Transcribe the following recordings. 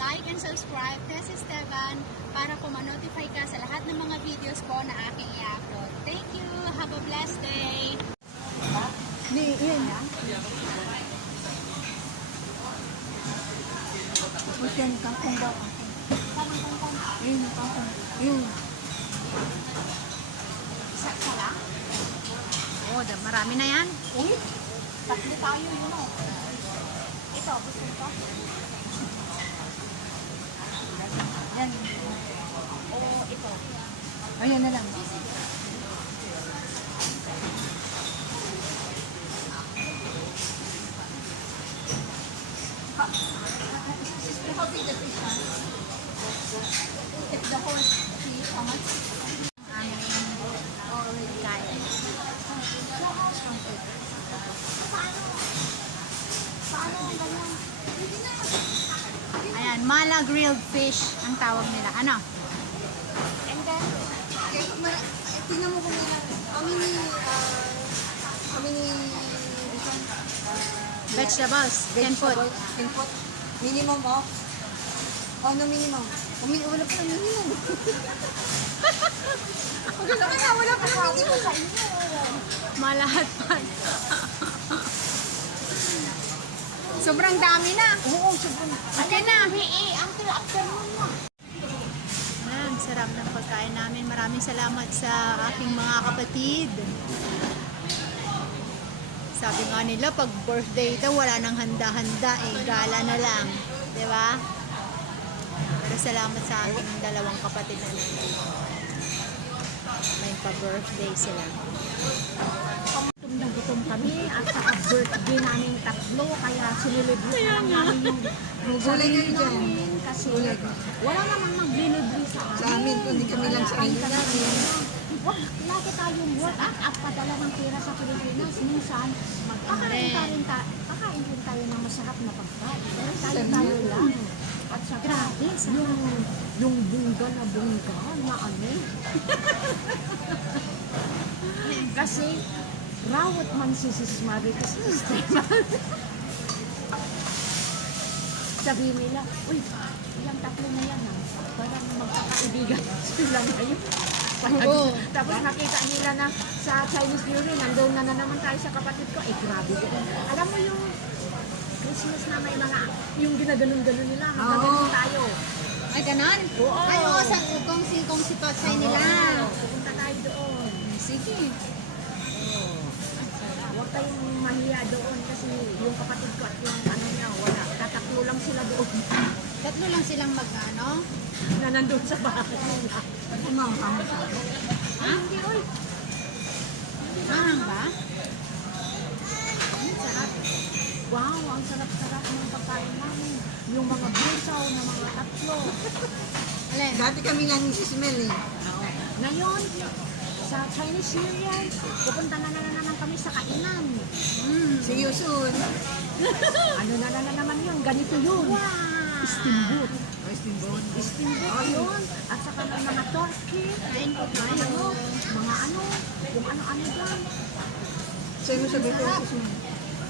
like and subscribe, Tess Esteban, para po ma-notify ka sa lahat ng mga videos ko na aking i-upload. Thank you! Have a blessed day! Yun na. Yan, kangkong daw ako. Yun, kangkong. Yun. Isa lang? Oo, marami na yan. Uy! Tatlo tayo yun o. Ito, gusto ito? Yan. O ito? Ayan na lang. How big the fish is? If the whole fish, how much? Already kaya. Paano ang ganyan? Hindi na. Ayan, mala grilled fish ang tawag nila. Ano? And then, Tingnan mo kung how many Vegetables, 10 foot. input? Minimum of? Oh, no minimum. Wala pa ng minimum. Wala pa ng minimum sa inyo. Malahat pa. Sobrang dami na. Oo, sobrang. Okay na. until afternoon mo. Ayan, sarap ng pagkain namin. Maraming salamat sa aking mga kapatid. Sabi nga nila, pag birthday daw, wala nang handa-handa eh. Gala na lang. Diba? Pero salamat sa aking dalawang kapatid na may pa-birthday sila. Gutom na gutom kami at saka birthday namin tatlo kaya sinilibrate na lang namin yung Gulay kayo dyan. namin kasi wala namang mag-delivery sa amin. Sa amin, kundi kami lang sa Kain inyo. kami wag, lagi tayong work at padala ng pera sa Pilipinas. Minsan, kakain rin tayo ng masarap na pagkain. Tayo lang. At saka, yung bungga na ano. Kasi, rawat man si Sis Marites Esteban. Sabihin nila, uy, yung tatlo na yan ha. Parang magkakaibigan sila ngayon. Oo. Tapos nakita nila na sa Chinese New Year, nandun na naman tayo sa kapatid ko. Eh, grabe doon. Alam mo yung Christmas na may mga, yung ginaganon-ganon nila, gaganon tayo. Ay, ganon? Oo. Ay, oo, kung si Totsay nila. Pupunta tayo doon. Sige. Huwag kayong mahiya doon kasi yung kapatid ko at yung ano niya, wala. Tataklo lang sila doon Tatlo lang silang mag-ano? na nandun sa bahay nila. Ha? Hindi, oy. Mahang ba? Ang sarap. Wow, ang sarap-sarap ng pagkain namin. Yung mga brisaw na mga tatlo. Alin? Dati kami lang ni Sis Mel eh. Ngayon, sa Chinese New Year, pupunta na naman kami sa kainan. See you soon. Ano na naman yun? Ganito yun. Wow! Steamboat. Steamboat. Steamboat yun. At saka ng mga turkey. Kain po tayo. Mga ano, kung ano-ano dyan. Sa'yo mo sabi ko, Sis Mel.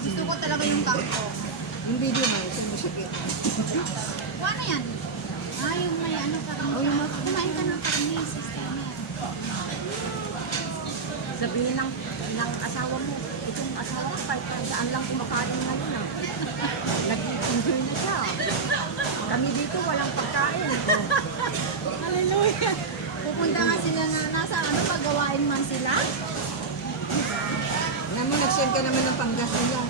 Gusto ko talaga yung kangkong. Yung video mo, sa'yo mo sabi. Ano yan? Ah, yung may ano karne. Oh, yung mga- Kumain ka ng karne, sister. Sabihin ng asawa mo, itong asawa ko, saan lang kumakain ngayon ah. Nag-enjoy na siya. Kami dito walang pagkain. Hallelujah! Pupunta nga sila na nasa ano, pagawain man sila. Alam mo, nag-send ka naman ng panggas nila.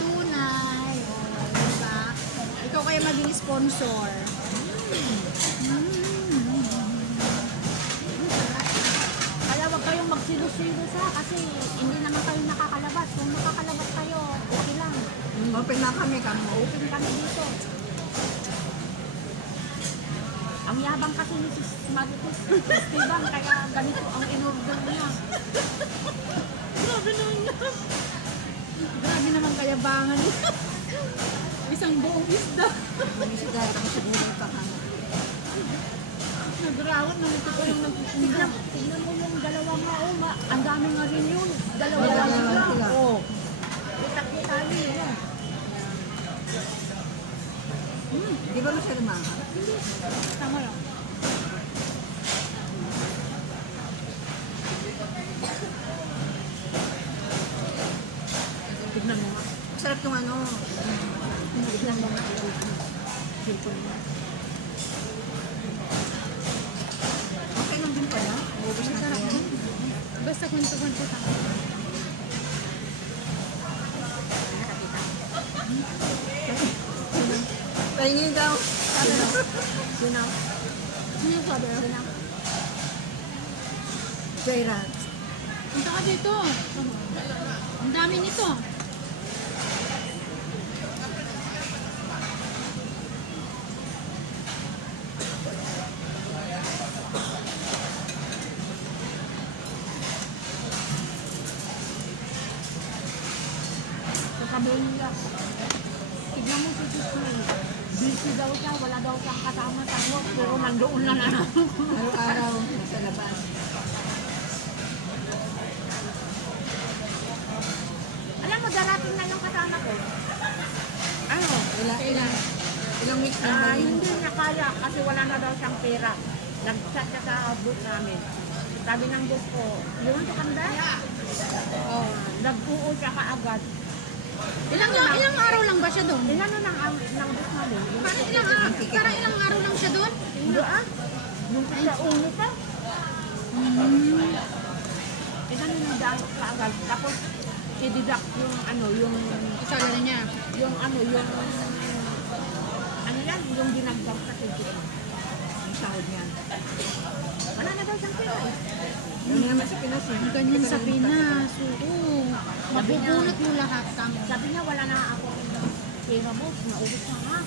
Tunay. O, diba? Ikaw kaya maging sponsor. Kaya wag kayong magsilos-silos ha, kasi hindi naman kayo nakakalabas. Kung nakakalabas kayo, okay lang. Open na kami. Open kami dito. Ang yabang kasi ni Sis Marites Esteban, kaya ganito ang in-order niya. Grabe naman kayabangan. Isang buong isda. May sigara kami siguro yung pakano. Nagrawat na ito ko yung nagtitinda. Tignan mo yung dalawa nga, oh, ang dami nga rin yun. Dalawa Dalawa lang lang sila. sila. Oh. Itakli tayo yun. Di ba masyadong mahal? Tama lang. Tignan mo nga. Masarap tong ano. Tignan mo nga. Cellphone mo. Okay lang din pala. Ubus na yan. Basta kwento-kwento tayo. Pahingin daw. Sino? Ano sabi? Jaira. Punta ka dito. Ang dami nito. Sasabihin nila. Tignan mo si Susan. Busy daw siya. Wala daw siyang kasama sa work. Pero nandoon na lang. Araw-araw nasa labas. Alam mo, darating na yung kasama ko. Ano? Ilang weeks na ba yun? Hindi niya kaya kasi wala na daw siyang pera. Nag-chat siya sa book namin. Sabi ng book ko, you want to come back? Oh, nag-uo siya kaagad. Ilang araw lang ba siya doon? Ilan na ng book namin? Parang ilang araw lang siya doon? Hindi ah. Yung sa ulo pa. Ilan na ng daan kaagad. Tapos, i-deduct yung ano, yung Isala niya. yung ano yan, yung dinagdag sa ticket mo. Ang sahod niya. Wala na daw siyang pera eh. Yun naman sa Pinas eh. Ganyan sa Pinas. Oo. Mabubunot mo lahat. Tama. Sabi niya, wala na ako pera mo, naubos na nga.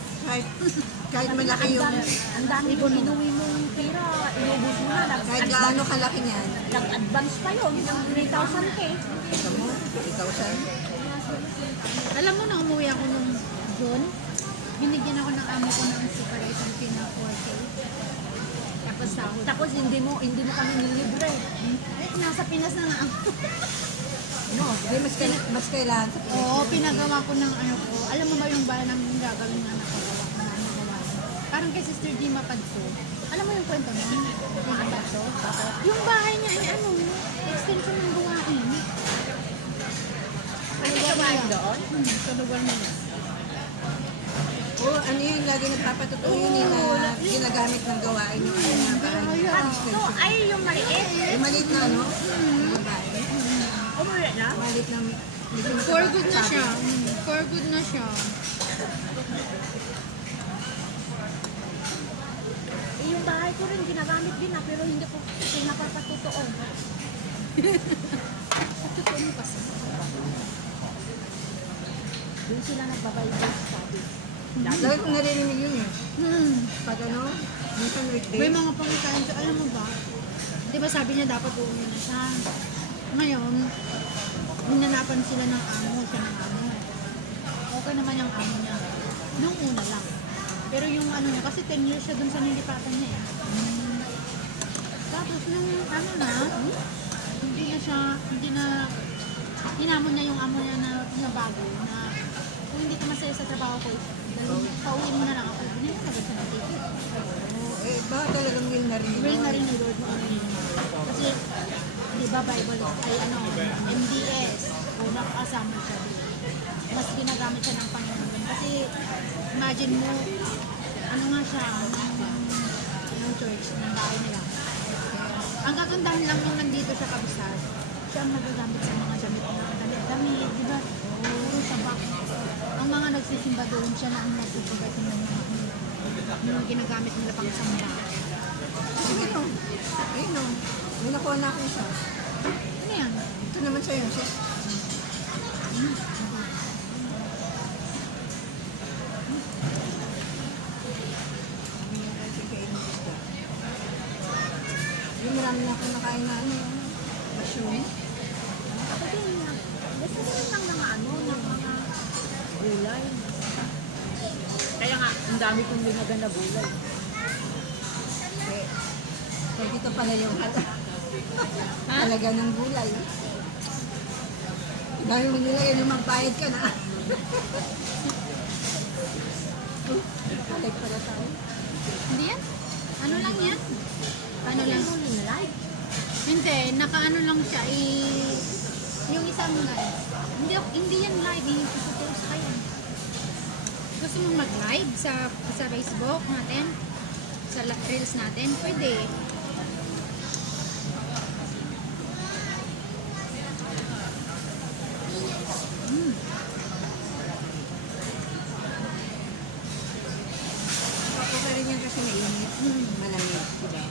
Kahit malaki yung... Ang dami yung inuwi mong pera, inubos mo na. Kahit gaano kalaki niyan. Nag-advance pa yun, ng 3,000 k. Ito mo, 3,000. Alam mo na umuwi ako nung June, binigyan ako ng amo ko ng separation fee na 4K. Tapos sahod. Tapos hindi mo kami nilibre. Nasa Pinas na nga ako. No, hindi mas kailangan. Oo, pinagawa ko ng ano ko. Alam mo ba yung bahay ng gagawin na nakagawa ko na nagawa? Parang kay Sister G Mapadko. Alam mo yung kwento niya? Mapadko? Yung bahay niya ay ano, extension ng gawain. Ano siya ba doon? Sa lugar nila. Oo, ano yun, lagi nagpapatotoo yun eh, na ginagamit ng gawain yung ano na parang So, ay yung maliit. yung maliit na ano, na babae. Umuwi na? Maliit na medyo For mataba- good na sabi. siya. For good na siya. Eh, yung bahay ko rin ginagamit din na pero hindi ko pinapapatutuo. Totoo mo kasi. Doon sila nagbabayad sabi. Lagi kong naririnig yun eh. Pag ano, minsan May weekday. mga pangkain siya, alam mo ba? Di ba sabi niya dapat uuwi na siya. Ngayon, ninanapan sila ng amo, siya ng amo. Okay naman yung amo niya. Nung una lang. Pero yung ano niya, kasi 10 years siya dun sa nilipatan niya eh. Tapos nung ano na, hindi na, hinamon niya yung amo niya na bago, na kung hindi ka masaya sa trabaho ko, pauwiin mo na lang ako. Hindi na agad siya na-take it. Oo, eh, baka talagang will na rin. Will na rin ni Lord mo ano yun. Kasi, di ba Bible ay ano, MDS, unang kasama siya doon. Mas ginagamit siya ng Panginoon doon. Kasi, imagine mo, ano nga siya, ng church, ng bahay nila. Ang kagandahan lang nung nandito sa Kabisar, siya ang nagagamit sa mga damit, di ba? Puro sa back. Ang mga nagsisimba doon, siya na ang nagpupugat ng mga yung ginagamit nila pang samba. Sige no. Ayun no. May nakuha na ako isa. Ano yan? Ito naman sa'yo, sis. Yung marami na akong nakain na ano, mushroom. Ako din na. Gusto ko rin ng mga ano, ng mga gulay. Kaya nga, ang dami kong binagan na gulay. Eh, so dito pala yung halaga ng gulay. Dahil mo nila yun, magbayad ka na. Balik pala nakaano lang siya, yung isang live. Hindi yan live, yung post ka yan. Gusto mong mag-live sa Facebook natin? Sa reels natin? Pwede. Ako pa rin yan kasi mainit. Malamig, diba?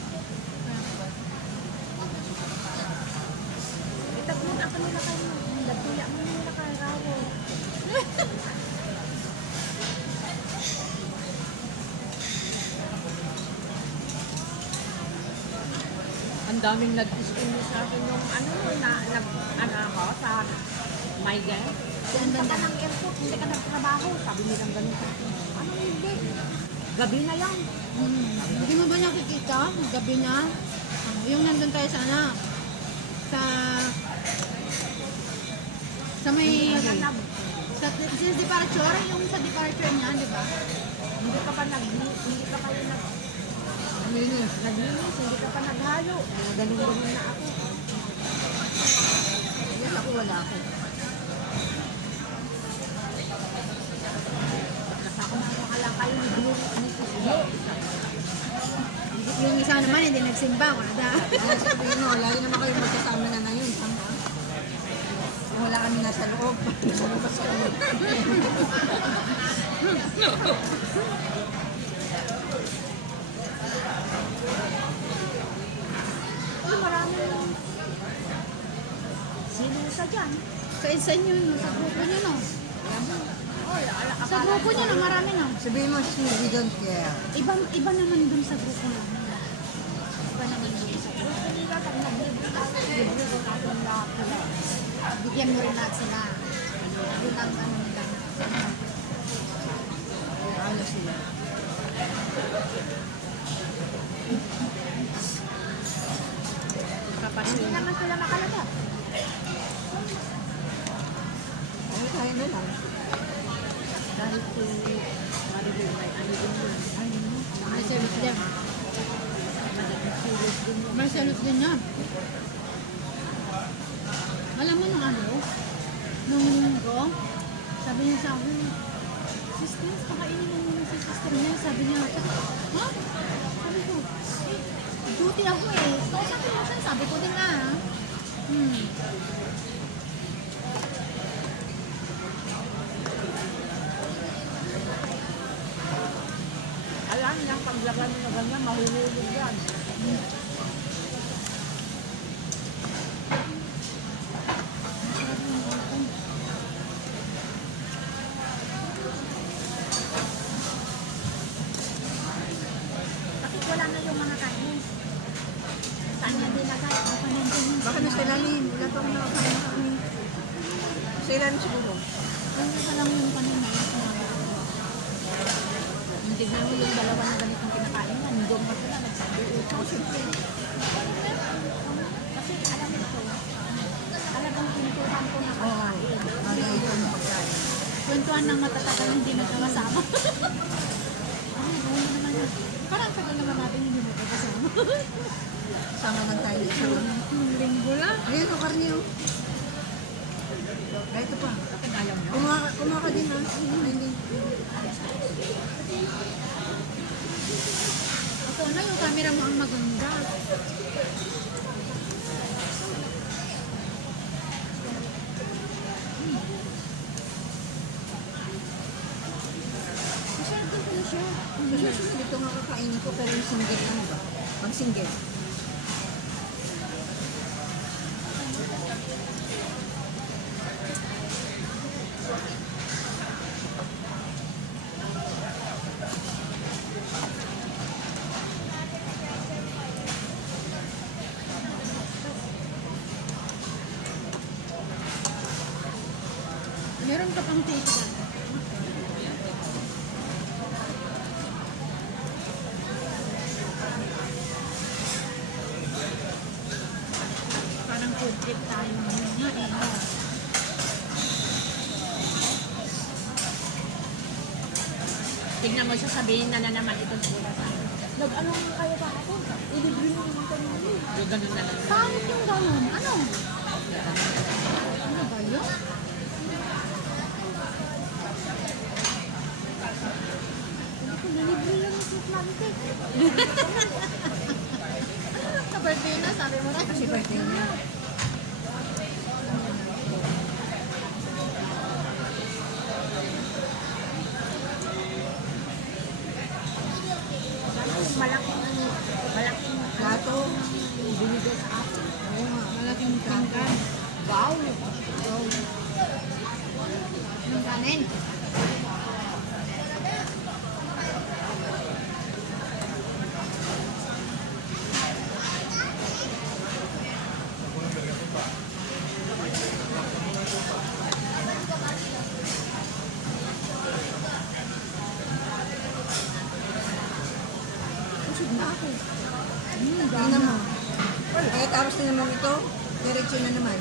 Itag mo na kanila kayo. Lagtuya mo nila kayo rawo. Ang daming nag-stream sa akin yung ano ako sa my game. Punta ka ng airport, hindi ka nagtrabaho. Sabi nilang ganun sa akin. Ano hindi? Gabi na yan. Hindi mo ba nakikita? Gabi na. Yung nandun tayo sa ano? Sa may... Naganap. Sa departure, yung sa departure niya, di ba? Hindi ka pa hindi ka pa yung naglinis, hindi ka pa naghalo. Ganun-ganun na ako. Yan ako, wala ako. Ako na lang kayo ni Blue. Yung isa naman, hindi nagsimba. Wala. Ay, sabihin mo, lalo naman kayo magkasama na ngayon. Tama? Wala kami nasa loob. Nasa labas kami. Ay, marami yung sinusa dyan. Sa isa nyo, no? Sa grupo nyo, no? Oy, Sa grupo nyo, no? Marami, no? Sabihin mo, we don't care. Iba naman dun sa grupo namin. Iba naman dun sa grupo. Gusto nila pag naglibre ko natin lahat nila. Bigyan mo rin natin sila. Yun ang ano nila. Ano sila? Hindi naman sila makalabas. Ay, tayo na lang. Dahil si Maribel may ano din yun. May salut din. Serious din yun. May salut din yan. Alam mo nung ano? Nung linggo, sabi niya sa akin, sister, pakainin mo muna si sister niya. Sabi niya, ha? Sabi ko, duty ako eh. Kausapin mo siya. Sabi ko din nga. Alam niya, paglagan mo na ganyan, mahululog yan. Kasi wala na yung mga kanin. Saan yan nilagay? Baka nandun yung Baka nasa lalim. Wala pa akong nakakain kami. Sa ilalim siguro. Ano ka lang yung kanina? tignan mo yung dalawa na ganitong kinakain yan. Doon pa sila nagsabi. Ito, siyempre. Kasi alam mo ito, talagang pintuhan ko na kakain. Ano ito ang pagkain? Kwentuhan ng matatagal hindi nagkakasama. Ay, ano naman yun. Parang tagal naman natin hindi nagkakasama. Sama lang tayo sa Linggo lang. ayun o, karne o. Ay, ito pa. Alam mo? Kumuha ka din ha. Ay, hindi. Ako na yung camera mo ang maganda. Masarap din pala siya. Susunod ito nga kakainin ko pero yung singgit lang ba? Pag singgit. Meron ka pang tape na. Parang food trip tayo ngayon nga eh. Tignan mo, sasabihin na naman ito pula sa akin. Nag-ano nga kayo kahapon? Ilibre mo naman kami. Yung ganun na lang. Pangit yung gano'n. Ano? Ano ba yun? Sabi ko, nilibre lang yung suklante. Sa birthday na, sabi mo na. Kasi birthday niya. Malaking Plato. binigay sa akin. Oo nga. Malaking pinggan. Wow! Yung kanin. Kusog na ako. Tingnan mo. Kaya tapos na naman ito, diretso na naman.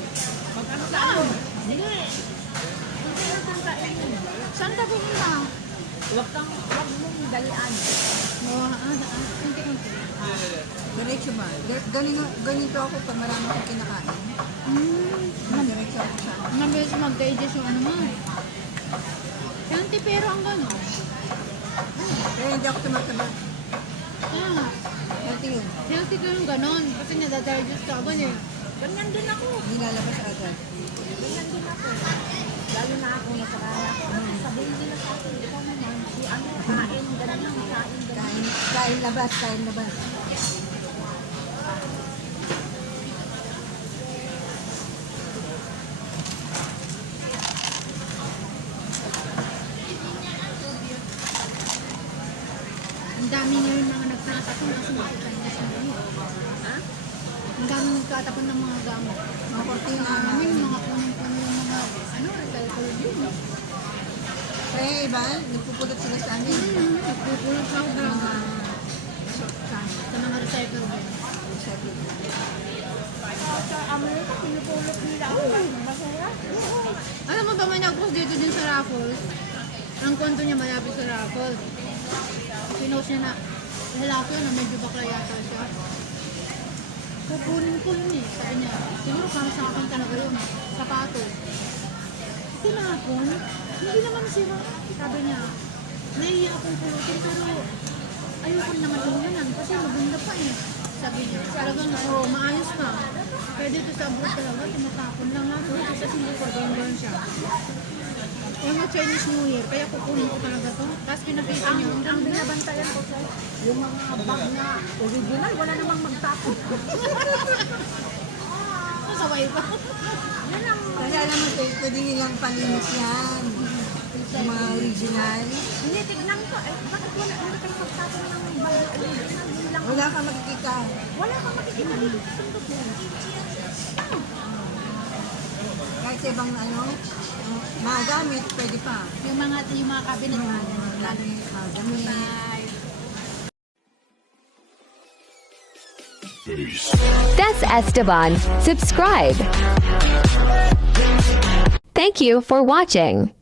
Mag-ano ka ano? Hindi. Hindi natin kainin. Saan ka pupunta? Huwag mong dalian. Oo, kunti-kunti. Diretso ba? Ganito ako pag marami akong kinakain. Diretso ako sa Mabilis mag-digest yung ano mo. Healthy pero ang gano'n. Kaya hindi ako tumataba. Ah, Healthy yun. healthy ka yung gano'n. Kasi nadadigest ka agad eh. Ganyan din ako. Hindi lalabas agad. Ganyan din ako. Lalo na ako nasa kaya. Sabihin nila sa akin, ikaw naman, si ano, kain, ganyan, kain, ganyan. Kain labas, kain labas. Ang dami ngayon mga nagtatapon kasi mag-Chinese na yun. Ha? Ang dami nagtatapon ng mga gamot. Mga kortina. Amin, mga punong-puno yung mga, ano, recycle din. Kaya iba, nagpupulot sila sa amin. Nagpupulot sa Mga sa mga recycle bin. Sa Amerika, pinupulot nila ako. Masaya. Alam mo ba may nag-post dito din sa Raffles? Ang konto niya malapit sa Raffles. Pinost niya na lalaki na medyo bakla yata siya. Kukunin ko yun eh. Sabi niya, siguro para sa akin talaga yun. Sapatos. Tinapon? Hindi naman sira. Sabi niya, nahiya akong pulutin pero ayoko naman iwanan kasi maganda pa eh. Sabi niya, talagang maayos pa. Kaya dito sa abroad talaga, tumatapon lang ako. Kasi hindi ko ganyan siya. Yung mga Chinese New Year, kaya kukunin ko talaga to. Tapos pinakita niyo, Ang binabantayan ko sa'yo, yung mga bag na original, wala namang magtapon. Kasaway pa. Yan ang Kasi alam mo, pwede nilang palinis yan. Yung mga original. hindi, tignan ko. Eh, bakit wala kayo magtapon ng bag na original? Yun lang. Wala kang makikita. Wala kang makikita dito sa sundot mo. Kahit sa ibang ano, magamit, pwede pa. Yung mga cabinet na. Lalo yung magamit. That's Esteban. Subscribe. Thank you for watching.